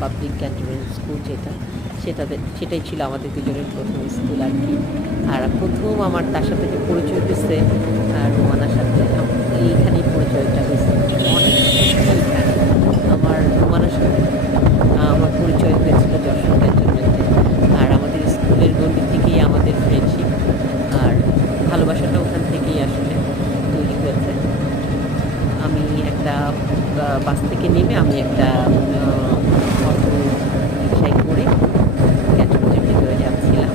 Public cantonment school সেটাই ছিল আমাদের দুজনের প্রথম স্কুল আর কি। আর প্রথম আমার তার সাথে যে পরিচয় হয়েছে রোমানার সাথে, এইখানেই পরিচয়টা হয়েছে অনেক এখানে আমার রোমানার সাথে আমার পরিচয় হয়েছিল যশোর ক্যান্টনমেন্টে। আর আমাদের স্কুলের গণ্ডি থেকেই আমাদের ফ্রেন্ডশিপ আর ভালোবাসাটা ওখান থেকেই আসলে তৈরি হয়েছে। আমি একটা বাস থেকে নেমে আমি একটা অটো রিক্সায় করে ক্যান্টনমেন্টের ভিতরে যাচ্ছিলাম।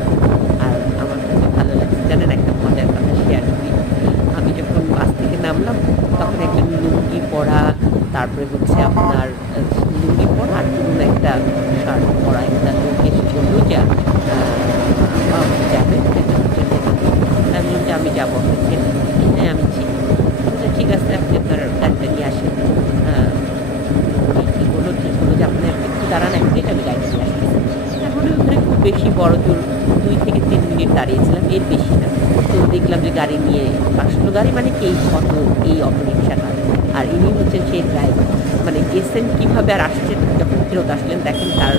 আর আমার কাছে ভালো লাগছে, জানেন একটা মজার কথা শেয়ার করি। আমি যখন বাস থেকে নামলাম তখন একটা লুঙ্গি পরা, তারপরে হচ্ছে আপনার লুঙ্গি পরা আর পুরনো একটা শার্ট পরা একটা লোক এসে বললো যে যাবে আমি বললাম যে আমি যাবো, আপনি চেনেন? হ্যাঁ আমি চিনি। ঠিক আছে আপনি আপনার গাড়িটা নিয়ে আসেন। কী বললো, ঠিক হলো যে আপনি একটু দাঁড়ান, এক মিনিট আমি গাড়িটা নিয়ে আসতেছি। তাহলে ওখানে খুব বেশি বড় জোর 2 থেকে 3 মিনিট দাঁড়িয়েছিলাম, এর বেশি না। তো দেখলাম যে গাড়ি নিয়ে আসলো, গাড়ি মানে কি এই অটো রিক্সাটা। আর ইনি হচ্ছেন সেই ড্রাইভার। মানে গেছেন কীভাবে আর আসছেন, যখন ফেরত আসলেন দেখেন তার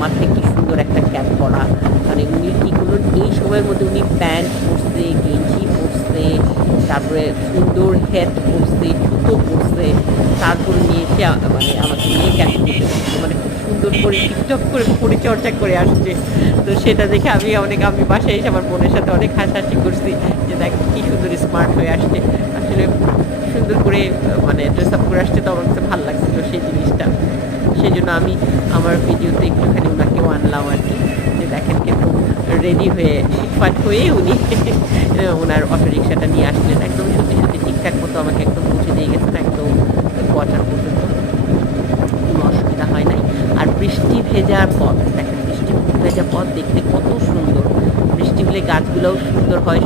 মাথায় কী সুন্দর একটা ক্যাপ পরা। মানে উনি কী করলেন এই সময়ের মধ্যে, উনি প্যান্ট পরছে, গেঞ্জি পরছে, তারপরে সুন্দর হেড পরছে, জুতো পরছে, তারপরে নিয়ে এসে মানে আমাকে নিয়ে ক্যান্টিনে মানে খুব সুন্দর করে টিকটক করে পরিচর্যা করে আসছে। তো সেটা দেখে আমি বাসায় এসে আমার বোনের সাথে অনেক হাসাহাসি করছি যে দেখ কী সুন্দর স্মার্ট হয়ে আসছে। আসলে সুন্দর করে মানে ড্রেস আপ করে আসছে, তো আমার কাছে ভালো লাগছিলো সেই জিনিসটা। সেই জন্য আমি আমার ভিডিওতে একটুখানি ওনাকেও আনলাম আর কি, যে দেখেন কিন্তু রেডি হয়ে ফিটফাট হয়ে উনি ওনার অটো রিক্সাটা নিয়ে আসলেন। একদম সত্যি সত্যি ঠিকঠাক মতো আমাকে একদম পৌঁছে দিয়ে গেছেন একদম কোয়ার্টার পর্যন্ত, কোনো অসুবিধা হয় নাই। আর বৃষ্টি ভেজা পথ, দেখেন বৃষ্টি ভেজা পথ দেখতে কত সুন্দর। বৃষ্টি হলে গাছগুলোও সুন্দর হয়।